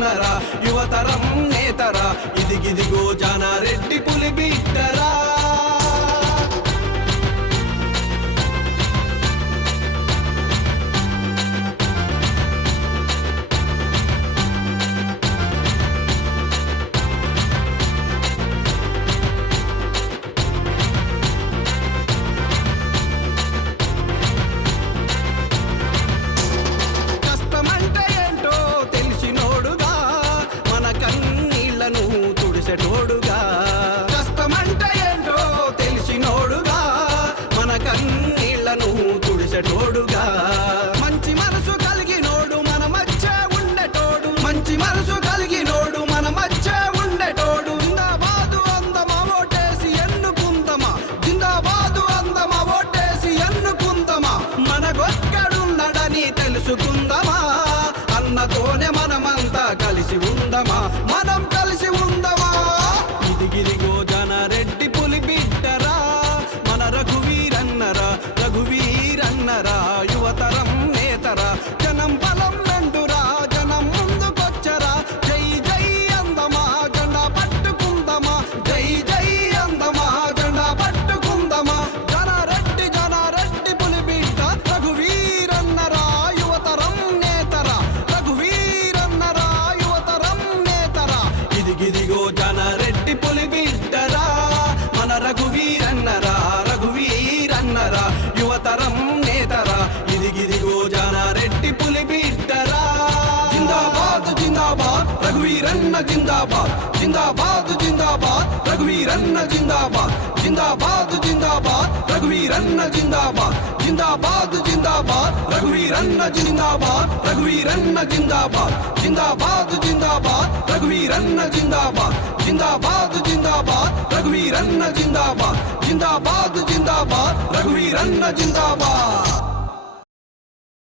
రఘువీరన్నరా యువతరం నేతరా ఇదిగిదిగో జానారెడ్డి పులి బిడ్డరా తుడిసెటోడుగా కష్టమంటే ఏంటో తెలిసినోడుగా మన కన్నీళ్లను తుడిసెటోడుగా మంచి మనసు కలిగినోడు మన మధ్య ఉండేటోడు మంచి మనసు కలిగినోడు మన మధ్య ఉండేటోడు జిందాబాదు అందమా ఓటేసి ఎన్నుకుందమా జిందాబాదు అందమా ఓటేసి ఎన్నుకుందమా మనకొక్కడున్నడని తెలుసుకుందమా అన్నతోనే మనమంతా కలిసి ఉందమా మనం కలిసి ఉందమా ఇదిగిదిగో జానారెడ్డి పులి బిడ్డరా మన రఘువీరన్నరా రఘువీరన్నరా యువతరం నేతరా జనం బలం మెండురా జనం ముందుకొచ్చరా జై జై అందమా జెండా పట్టుకుందమా జై జై అందమా జెండా పట్టుకుందమా జానారెడ్డి జానారెడ్డి పులి బిడ్డ రఘువీరన్నరా యువతరం నేతరా రఘువీరన్నరా యువతరం నేతరా ఇదిగిదిగో జానారెడ్డి పులి బిడ్డరా మన రఘువీరన్నరా రఘువీరన్నరా యువతరం నేతరా ఇదిగిదిగో జానారెడ్డి పులి బిడ్డరా జిందాబాద్ జిందాబాద్ రఘువీరన్న జిందాబాద్ జిందాబాద్ జిందాబాద్ రఘువీరన్న జిందాబాద్ జిందాబాద్ జిందాబాద్ రఘువీరన్న జిందాబాద్ జిందాబాద్ జిందాబాద్ రఘువీరన్న జిందాబాద్ రఘువీరన్న జిందాబాద్ జిందాబాద్ జిందాబాద్ రఘువీరన్న జిందాబాద్ జిందాబాద్ జిందాబాద్ రఘువీరన్న జిందాబాద్ జిందాబాద్ జిందాబాద్ రఘువీరన్న జిందాబాద్